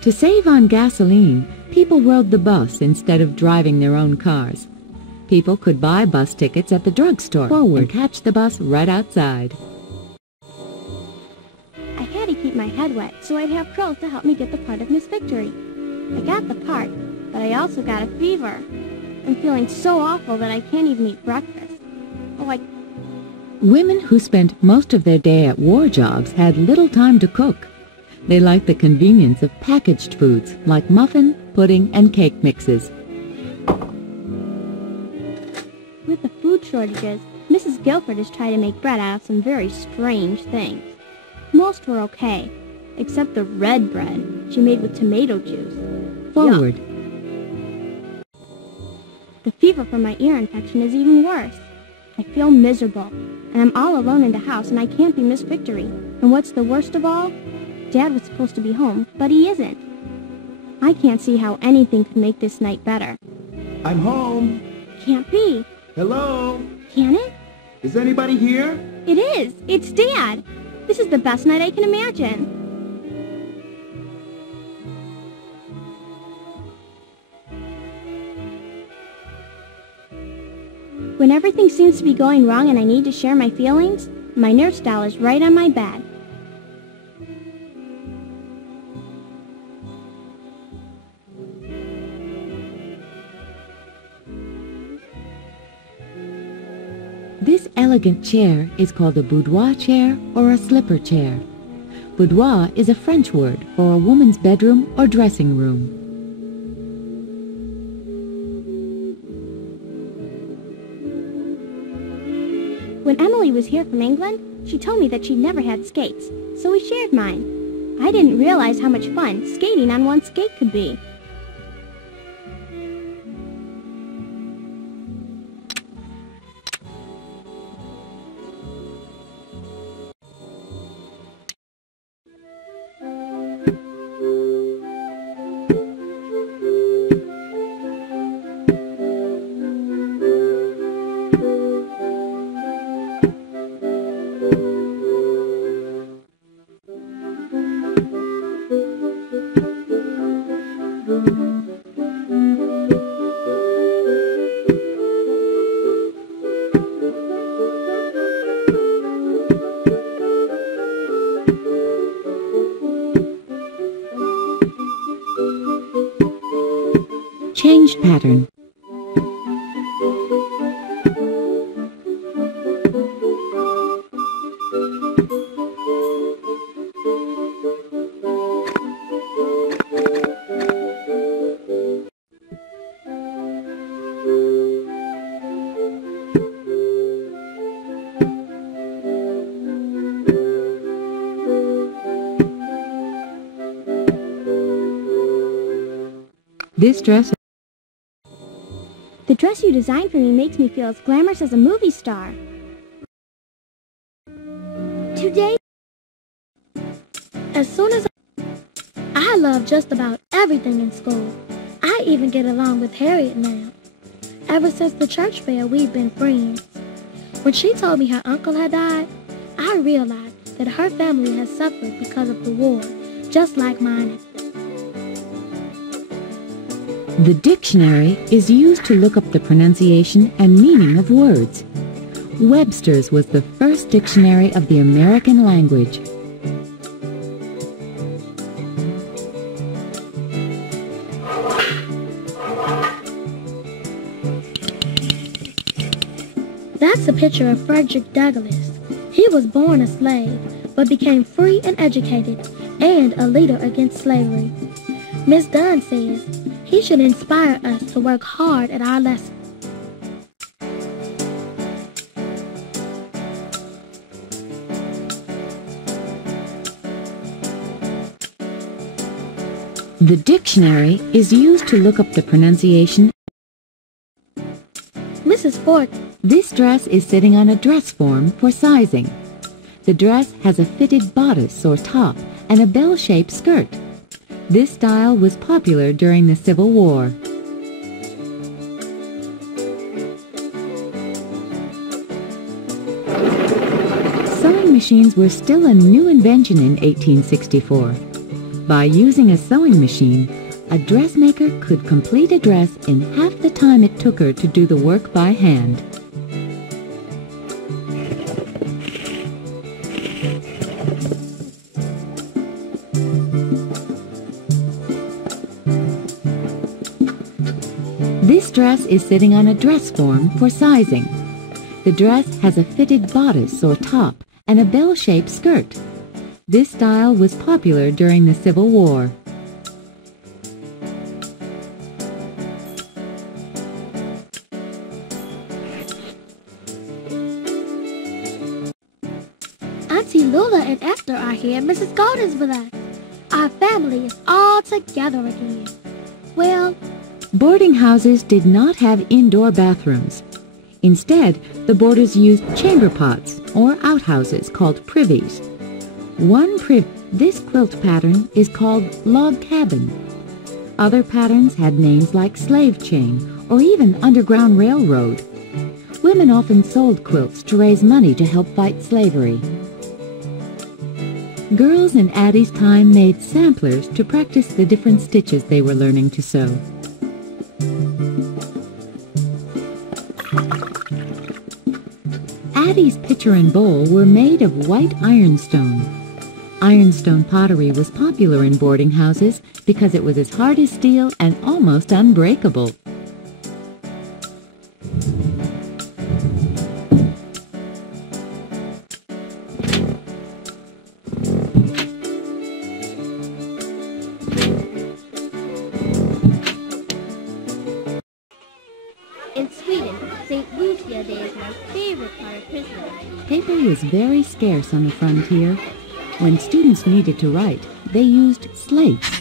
To save on gasoline, people rode the bus instead of driving their own cars. People could buy bus tickets at the drugstore and catch the bus right outside. I had to keep my head wet so I'd have curls to help me get the part of Miss Victory. I got the part, but I also got a fever. I'm feeling so awful that I can't even eat breakfast. Women who spent most of their day at war jobs had little time to cook. They liked the convenience of packaged foods like muffin, pudding, and cake mixes. With the food shortages, Mrs. Guilford has tried to make bread out of some very strange things. Most were okay, except the red bread she made with tomato juice. Forward. Yuck. The fever from my ear infection is even worse. I feel miserable, and I'm all alone in the house, and I can't be Miss Victory. And what's the worst of all? Dad was supposed to be home, but he isn't. I can't see how anything could make this night better. I'm home. Can't be. Hello? Can it? Is anybody here? It is. It's Dad. This is the best night I can imagine. When everything seems to be going wrong and I need to share my feelings, my nurse doll is right on my bed. This elegant chair is called a boudoir chair or a slipper chair. Boudoir is a French word for a woman's bedroom or dressing room. When Emily was here from England, she told me that she'd never had skates, so we shared mine. I didn't realize how much fun skating on one skate could be. Changed pattern. This dress... The dress you designed for me makes me feel as glamorous as a movie star. Today, As soon as I love just about everything in school. I even get along with Harriet now. Ever since the church fair, we've been friends. When she told me her uncle had died, I realized that her family has suffered because of the war, just like mine. The dictionary is used to look up the pronunciation and meaning of words. Webster's was the first dictionary of the American language. That's a picture of Frederick Douglass. He was born a slave, but became free and educated, and a leader against slavery. Miss Dunn says he should inspire us to work hard at our lessons. The dictionary is used to look up the pronunciation. Mrs. Ford. This dress is sitting on a dress form for sizing. The dress has a fitted bodice or top and a bell-shaped skirt. This style was popular during the Civil War. Sewing machines were still a new invention in 1864. By using a sewing machine, a dressmaker could complete a dress in half the time it took her to do the work by hand. This dress is sitting on a dress form for sizing. The dress has a fitted bodice or top and a bell-shaped skirt. This style was popular during the Civil War. Auntie Lula and Esther are here. Mrs. Golden's with us. Our family is all together again. Well, Boarding houses did not have indoor bathrooms. Instead, the boarders used chamber pots or outhouses called privies. This quilt pattern is called log cabin. Other patterns had names like slave chain or even underground railroad. Women often sold quilts to raise money to help fight slavery. Girls in Addie's time made samplers to practice the different stitches they were learning to sew. Addie's pitcher and bowl were made of white ironstone. Ironstone pottery was popular in boarding houses because it was as hard as steel and almost unbreakable. In Sweden, St. Lucia Day is my favorite part of Christmas. Paper was very scarce on the frontier. When students needed to write, they used slates.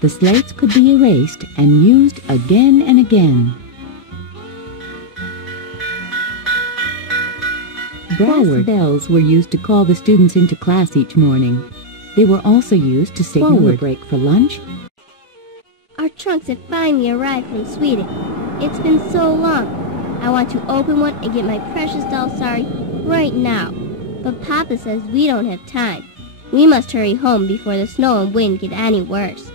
The slates could be erased and used again and again. Brass bells were used to call the students into class each morning. They were also used to signal a break for lunch. Our trunks have finally arrived from Sweden. It's been so long. I want to open one and get my precious doll Sari right now. But Papa says we don't have time. We must hurry home before the snow and wind get any worse.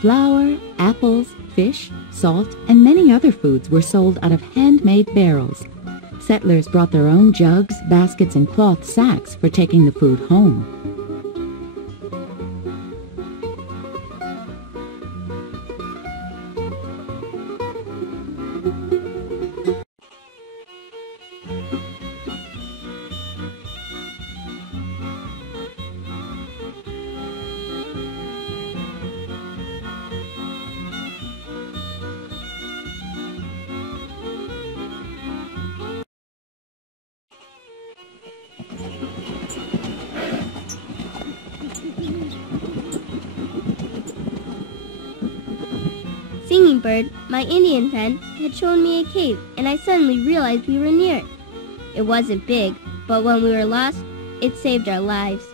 Flour, apples, fish, salt, and many other foods were sold out of handmade barrels. Settlers brought their own jugs, baskets, and cloth sacks for taking the food home. singing bird, my Indian friend, had shown me a cave, and I suddenly realized we were near it. It wasn't big, but when we were lost, it saved our lives.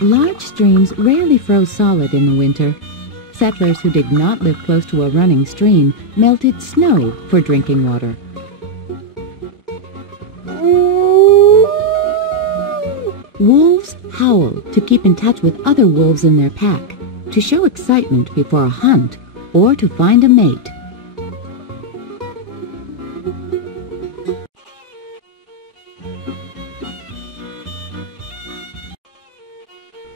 Large streams rarely froze solid in the winter. Settlers who did not live close to a running stream melted snow for drinking water. Wolves howl to keep in touch with other wolves in their pack, to show excitement before a hunt, or to find a mate.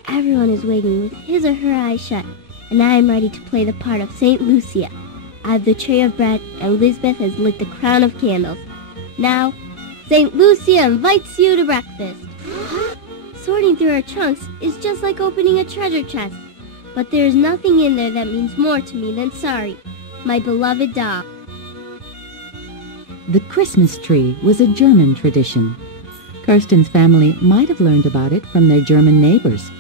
Everyone is waiting with his or her eyes shut, and I am ready to play the part of St. Lucia. I have the tray of bread, and Lisbeth has lit the crown of candles. Now, St. Lucia invites you to breakfast. Sorting through our trunks is just like opening a treasure chest, but there is nothing in there that means more to me than sorry, my beloved doll. The Christmas tree was a German tradition. Kirsten's family might have learned about it from their German neighbors.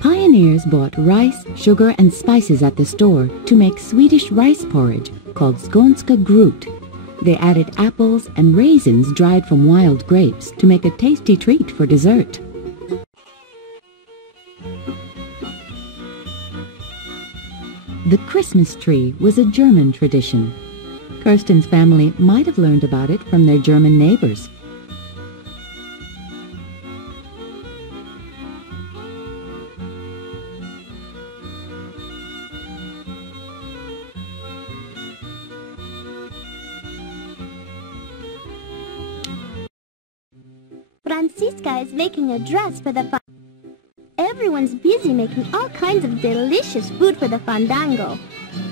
Pioneers bought rice, sugar, and spices at the store to make Swedish rice porridge called skånska grut. They added apples and raisins dried from wild grapes to make a tasty treat for dessert. The Christmas tree was a German tradition. Kirsten's family might have learned about it from their German neighbors. Francisca is making a dress for the Everyone's busy making all kinds of delicious food for the fandango.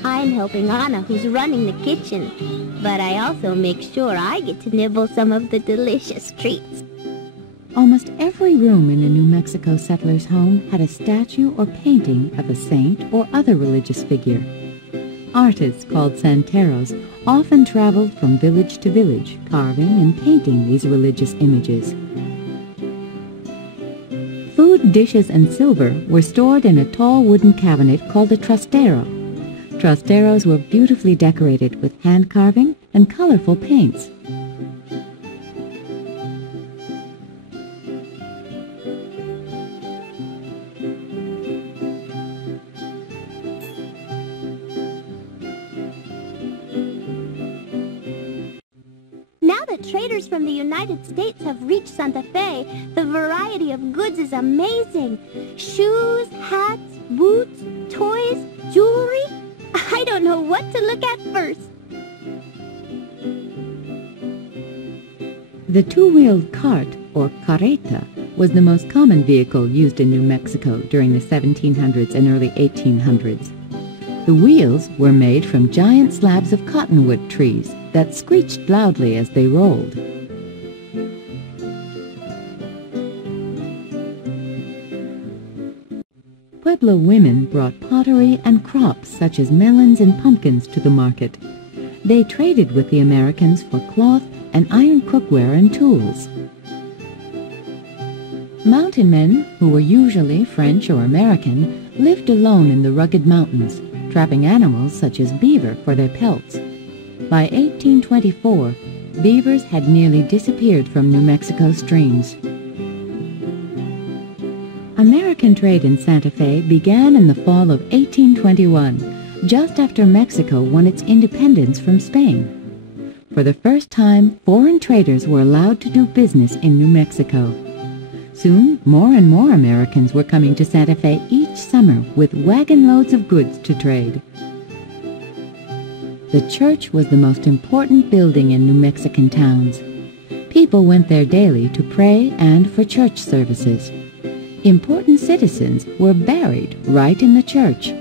I'm helping Anna, who's running the kitchen. But I also make sure I get to nibble some of the delicious treats. Almost every room in a New Mexico settler's home had a statue or painting of a saint or other religious figure. Artists called santeros often traveled from village to village, carving and painting these religious images. Food, dishes, and silver were stored in a tall wooden cabinet called a trastero. Trasteros were beautifully decorated with hand carving and colorful paints. Now that traders from the United States have reached Santa Fe, the variety of goods is amazing. Shoes, hats, boots, toys, jewelry. I don't know what to look at first. The two-wheeled cart, or carreta, was the most common vehicle used in New Mexico during the 1700s and early 1800s. The wheels were made from giant slabs of cottonwood trees that screeched loudly as they rolled. Pueblo women brought pottery and crops such as melons and pumpkins to the market. They traded with the Americans for cloth and iron cookware and tools. Mountain men, who were usually French or American, lived alone in the rugged mountains, trapping animals such as beaver for their pelts. By 1824, beavers had nearly disappeared from New Mexico streams. American trade in Santa Fe began in the fall of 1821, just after Mexico won its independence from Spain. For the first time, foreign traders were allowed to do business in New Mexico. Soon, more and more Americans were coming to Santa Fe each summer with wagon loads of goods to trade. The church was the most important building in New Mexican towns. People went there daily to pray and for church services. Important citizens were buried right in the church.